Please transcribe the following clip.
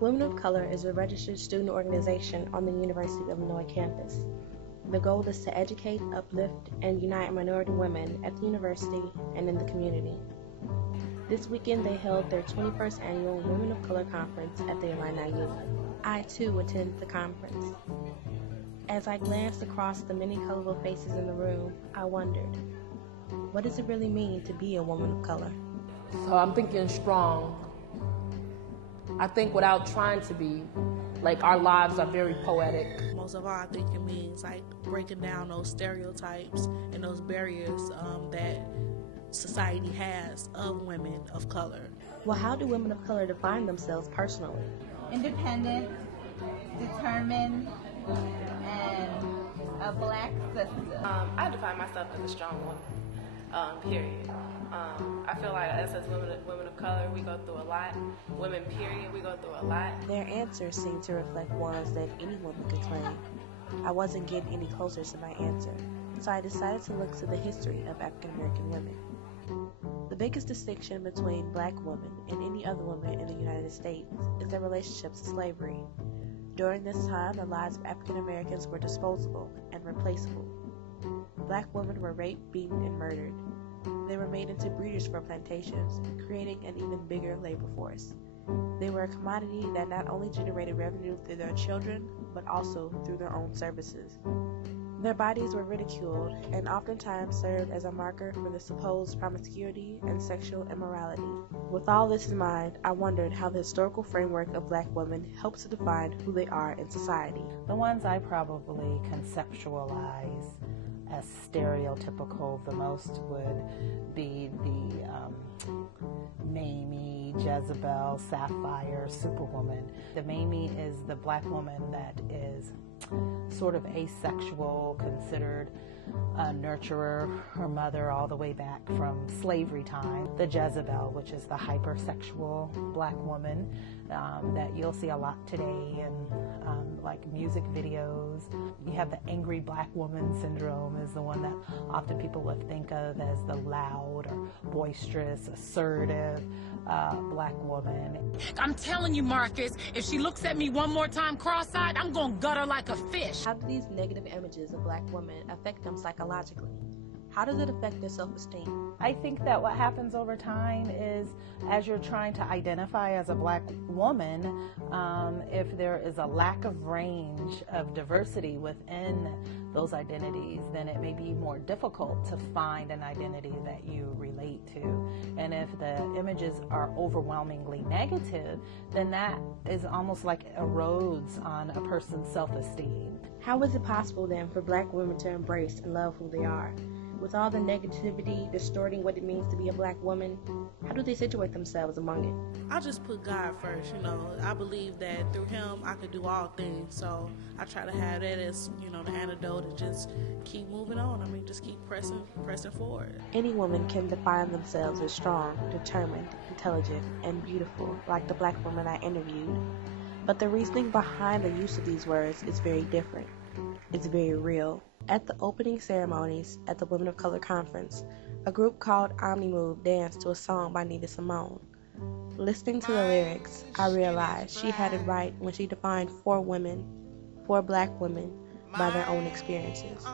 Women of Color is a registered student organization on the University of Illinois campus. The goal is to educate, uplift, and unite minority women at the university and in the community. This weekend they held their 21st annual Women of Color Conference at the Illini Union. I too attended the conference. As I glanced across the many colorful faces in the room, I wondered, what does it really mean to be a woman of color? So I'm thinking strong. I think without trying to be, like, our lives are very poetic. Most of all, I think it means like breaking down those stereotypes and those barriers that society has of women of color. Well, how do women of color define themselves personally? Independent, determined, and a black sister. I define myself as a strong woman, period. I feel like us as women of color, we go through a lot. Women, period, we go through a lot. Their answers seemed to reflect ones that any woman could claim. I wasn't getting any closer to my answer, so I decided to look to the history of African American women. The biggest distinction between black women and any other woman in the United States is their relationships to slavery. During this time, the lives of African Americans were disposable and replaceable. Black women were raped, beaten, and murdered. They were made into breeders for plantations, creating an even bigger labor force. They were a commodity that not only generated revenue through their children, but also through their own services. Their bodies were ridiculed and oftentimes served as a marker for the supposed promiscuity and sexual immorality. With all this in mind, I wondered how the historical framework of black women helps to define who they are in society. The ones I probably conceptualize as stereotypical the most would be the Mamie, Jezebel, Sapphire, Superwoman. The Mamie is the black woman that is sort of asexual, considered a nurturer, her mother all the way back from slavery time. The Jezebel, which is the hypersexual black woman that you'll see a lot today in like music videos. You have the angry black woman syndrome is the one that often people would think of as the loud or boisterous, assertive black woman. I'm telling you, Marcus, if she looks at me one more time cross-eyed, I'm gonna gut her like a fish. How do these negative images of black women affect them psychologically? How does it affect their self-esteem? I think that what happens over time is as you're trying to identify as a black woman, if there is a lack of range of diversity within those identities, then it may be more difficult to find an identity that you relate to. And if the images are overwhelmingly negative, then that is almost like erodes on a person's self-esteem. How is it possible then for black women to embrace and love who they are? With all the negativity distorting what it means to be a black woman, how do they situate themselves among it? I just put God first, I believe that through him I could do all things, so I try to have that as, the antidote and just keep moving on. Just keep pressing forward. Any woman can define themselves as strong, determined, intelligent, and beautiful, like the black woman I interviewed. But the reasoning behind the use of these words is very different. It's very real. At the opening ceremonies at the Women of Color Conference, a group called Omnimove danced to a song by Nina Simone. Listening to the lyrics, I realized she had it right when she defined four black women, by their own experiences.